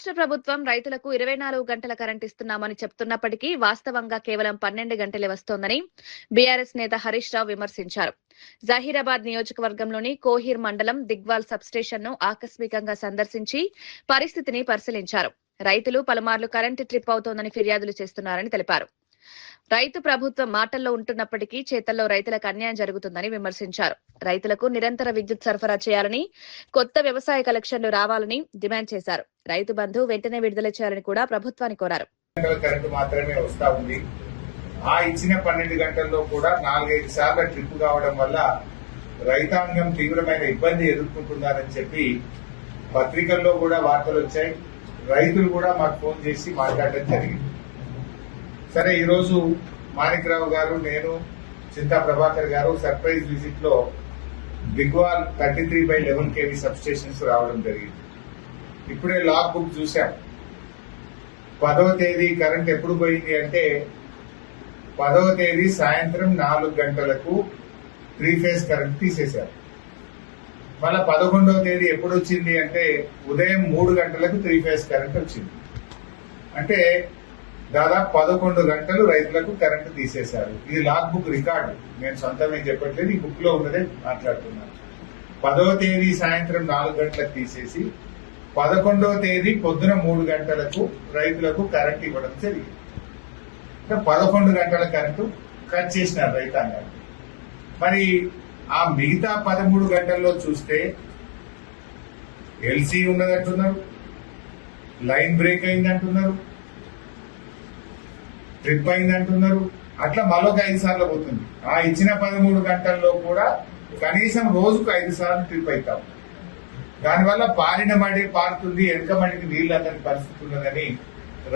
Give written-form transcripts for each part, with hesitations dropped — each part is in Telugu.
రాష్ట్ర ప్రభుత్వం రైతులకు 24 గంటల కరెంట్ ఇస్తున్నామని చెప్తున్నప్పటికీ వాస్తవంగా కేవలం 12 గంటలే వస్తోందని బీఆర్ఎస్ నేత హరీష్ రావు విమర్శించారు. జహీరాబాద్ నియోజకవర్గంలోని కోహీర్ మండలం దిగ్వాల్ సబ్స్టేషన్ను ఆకస్మికంగా సందర్శించి పరిస్థితిని పరిశీలించారు. రైతులు పలుమార్లు కరెంటు ట్రిప్ అవుతోందని ఫిర్యాదులు చేస్తున్నారని తెలిపారు. రైతు ప్రభుత్వం మాటల్లో ఉంటున్నప్పటికీ చేతల్లో రైతులకు అన్యాయం జరుగుతుందని విమర్శించారు. రైతులకు నిరంతర విద్యుత్ సరఫరా చేయాలని, కొత్త వ్యవసాయ కలెక్షన్లు రావాలని డిమాండ్ చేశారు. రైతు బంధు వెంటనే విడుదల చేయాలని కూడా ప్రభుత్వాన్ని కోరారు. కరెంటు మాత్రమే వస్తా ఉంది. ఆ ఇచ్చిన 12 గంటల్లో కూడా 4-5 సార్లు ట్రిప్ కావడం వల్ల రైతాంగం తీవ్రమైన ఇబ్బంది ఎదుర్కొంటున్నారని చెప్పి పత్రికల్లో కూడా వార్తలు వచ్చాయి. రైతులు కూడా మాకు ఫోన్ చేసి మాట్లాడడం జరిగింది. సరే, ఈరోజు మాణిక్రావు గారు, నేను, చింతా ప్రభాకర్ గారు సర్ప్రైజ్ విజిట్ లో దిగ్వాల్ 33/11 kV సబ్ స్టేషన్స్ రావడం జరిగింది. ఇప్పుడే లాగ్ బుక్ చూశాం. 10వ తేదీ కరెంట్ ఎప్పుడు పోయింది అంటే 10వ తేదీ సాయంత్రం 4 గంటలకు 3 ఫేజ్ కరెంట్ తీసేశారు. మళ్ళా 11వ తేదీ ఎప్పుడు వచ్చింది అంటే ఉదయం 3 గంటలకు 3 ఫేజ్ కరెంట్ వచ్చింది. అంటే దాదాపు 11 గంటలు రైతులకు కరెంటు తీసేశారు. ఇది లాగ్ బుక్ రికార్డు, నేను సొంతమే చెప్పట్లేదు, ఈ బుక్ లో ఉన్నదే మాట్లాడుతున్నాను. 10వ తేదీ సాయంత్రం 4 గంటలకు తీసేసి 11వ తేదీ పొద్దున 3 గంటలకు రైతులకు కరెంట్ ఇవ్వడం జరిగింది. 11 గంటల కరెంటు కట్ చేసినారు రైతాంగాన్ని. మరి ఆ మిగతా 13 గంటల్లో చూస్తే ఎల్సీ ఉన్నదంటున్నారు, లైన్ బ్రేక్ అయిందంటున్నారు, ట్రిప్ అయిందంటున్నారు. అట్లా మరొక 5 సార్లు పోతుంది. ఆ ఇచ్చిన 13 గంటల్లో కూడా కనీసం రోజుకు 5 సార్లు ట్రిప్ అవుతాం. దానివల్ల పారిన మడి పారుతుంది, వెనక మడికి నీళ్లు అందని పరిస్థితి ఉన్నదని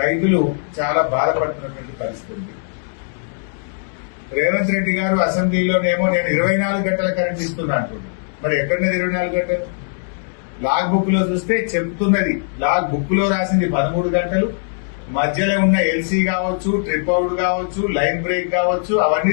రైతులు చాలా బాధపడుతున్నటువంటి పరిస్థితి. రేవంత్ రెడ్డి గారు అసెంబ్లీలోనేమో నేను 24 గంటల కరెంట్ ఇస్తున్నా అంటున్నాను. మరి ఎక్కడున్నది 24 గంటలు? లాగ్ బుక్ లో చూస్తే చెప్తున్నది, లాగ్ బుక్ లో రాసింది 13 గంటలు. మధ్యలో ఉన్న ఎల్సీ కావచ్చు, ట్రిప్ అవుట్ కావచ్చు, లైన్ బ్రేక్ కావచ్చు, అవన్నీ